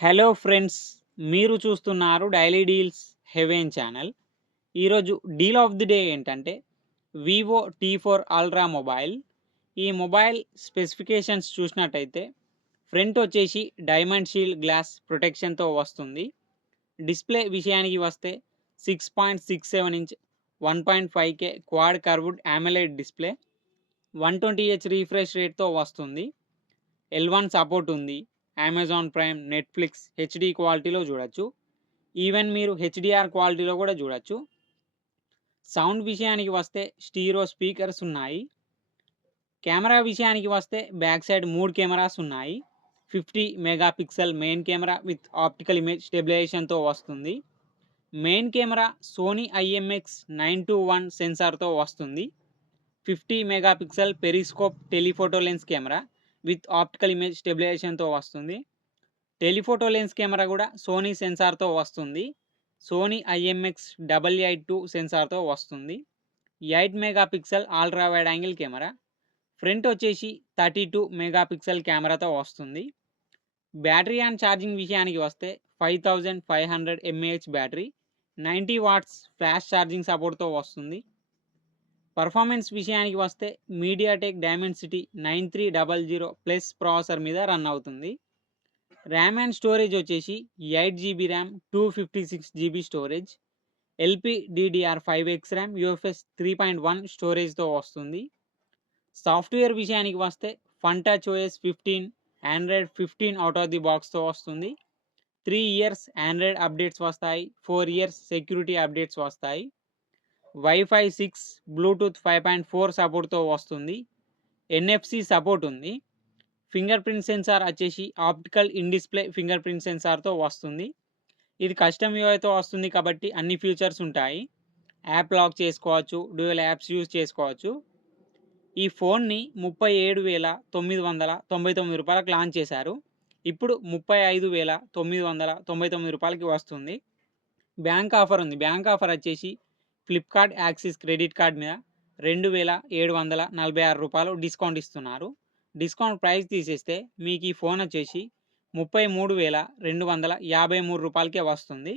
Hello friends, మీరు చూస్తున్నారు daily deals heaven channel. ఈరోజు డీల్ ఆఫ్ ది డే ఏంటంటే వివో టీ4 అల్ట్రా మొబైల్. ఈ మొబైల్ స్పెసిఫికేషన్స్ చూసినట్టయితే ఫ్రంట్ వచ్చేసి డైమండ్ షీల్డ్ గ్లాస్ ప్రొటెక్షన్తో వస్తుంది. డిస్ప్లే విషయానికి వస్తే 6.67 inch 1.5K quad curved AMOLED display, 120Hz refresh రేట్తో వస్తుంది. L1 సపోర్ట్ ఉంది. అమెజాన్ ప్రైమ్, నెట్ఫ్లిక్స్ హెచ్డి క్వాలిటీలో చూడొచ్చు. ఈవెన్ మీరు హెచ్డిఆర్ క్వాలిటీలో కూడా చూడొచ్చు. సౌండ్ విషయానికి వస్తే స్టీరో స్పీకర్స్ ఉన్నాయి. కెమెరా విషయానికి వస్తే బ్యాక్ సైడ్ 3 కెమెరాస్ ఉన్నాయి. 50 megapixel main camera with optical image స్టెబిలైజేషన్తో వస్తుంది. మెయిన్ కెమెరా సోనీ IMX921 సెన్సార్తో వస్తుంది. 50 megapixel periscope telephoto lens camera with optical image స్టెబిలైజేషన్తో వస్తుంది. టెలిఫోటో లెన్స్ కెమెరా కూడా సోనీ సెన్సార్తో వస్తుంది. సోనీ IMX882 సెన్సార్తో వస్తుంది. 8 megapixel ultra wide angle camera. Front వచ్చేసి 32 మెగాపిక్సెల్ కెమెరాతో వస్తుంది. బ్యాటరీ అండ్ ఛార్జింగ్ విషయానికి వస్తే 5500 mAh battery, 90 watts fast charging సపోర్ట్తో వస్తుంది. పర్ఫార్మెన్స్ విషయానికి వస్తే మీడియాటెక్ డైమెన్సిటీ 9300 ప్లస్ ప్రాసెసర్ మీద రన్ అవుతుంది. ర్యామ్ అండ్ స్టోరేజ్ వచ్చేసి 8GB RAM, 256GB storage, LPDDR5X RAM, UFS 3.1 స్టోరేజ్తో వస్తుంది. సాఫ్ట్వేర్ విషయానికి వస్తే Funtouch OS 15, Android 15 out of the బాక్స్తో వస్తుంది. 3 ఇయర్స్ ఆండ్రాయిడ్ అప్డేట్స్ వస్తాయి, 4 ఇయర్స్ సెక్యూరిటీ అప్డేట్స్ వస్తాయి. వైఫై 6, బ్లూటూత్ 5.4 సపోర్ట్తో వస్తుంది. NFC సపోర్ట్ ఉంది. ఫింగర్ ప్రింట్ సెన్సార్ వచ్చేసి optical in display fingerprint సెన్సార్తో వస్తుంది. ఇది కస్టమ్ యూఐతో వస్తుంది కాబట్టి అన్ని ఫీచర్స్ ఉంటాయి. యాప్ లాక్ చేసుకోవచ్చు, డ్యూయల్ యాప్స్ యూజ్ చేసుకోవచ్చు. ఈ ఫోన్ని 37,999 రూపాయలకు లాంచ్ చేశారు. ఇప్పుడు 35,999 రూపాయలకి వస్తుంది. బ్యాంక్ ఆఫర్ ఉంది. బ్యాంక్ ఆఫర్ వచ్చేసి ఫ్లిప్కార్ట్ యాక్సిస్ క్రెడిట్ కార్డ్ మీద 2,746 రూపాయలు డిస్కౌంట్ ఇస్తున్నారు. డిస్కౌంట్ ప్రైస్ తీసేస్తే మీకు ఈ ఫోన్ వచ్చేసి 33,253 రూపాయలకే వస్తుంది.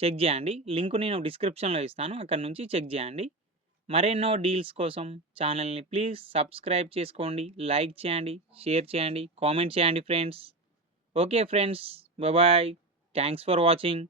చెక్ చేయండి. లింక్ నేను డిస్క్రిప్షన్లో ఇస్తాను, అక్కడ నుంచి చెక్ చేయండి. మరెన్నో డీల్స్ కోసం ఛానల్ని ప్లీజ్ సబ్స్క్రైబ్ చేసుకోండి, లైక్ చేయండి, షేర్ చేయండి, కామెంట్ చేయండి friends. Okay friends, bye. Thanks for watching.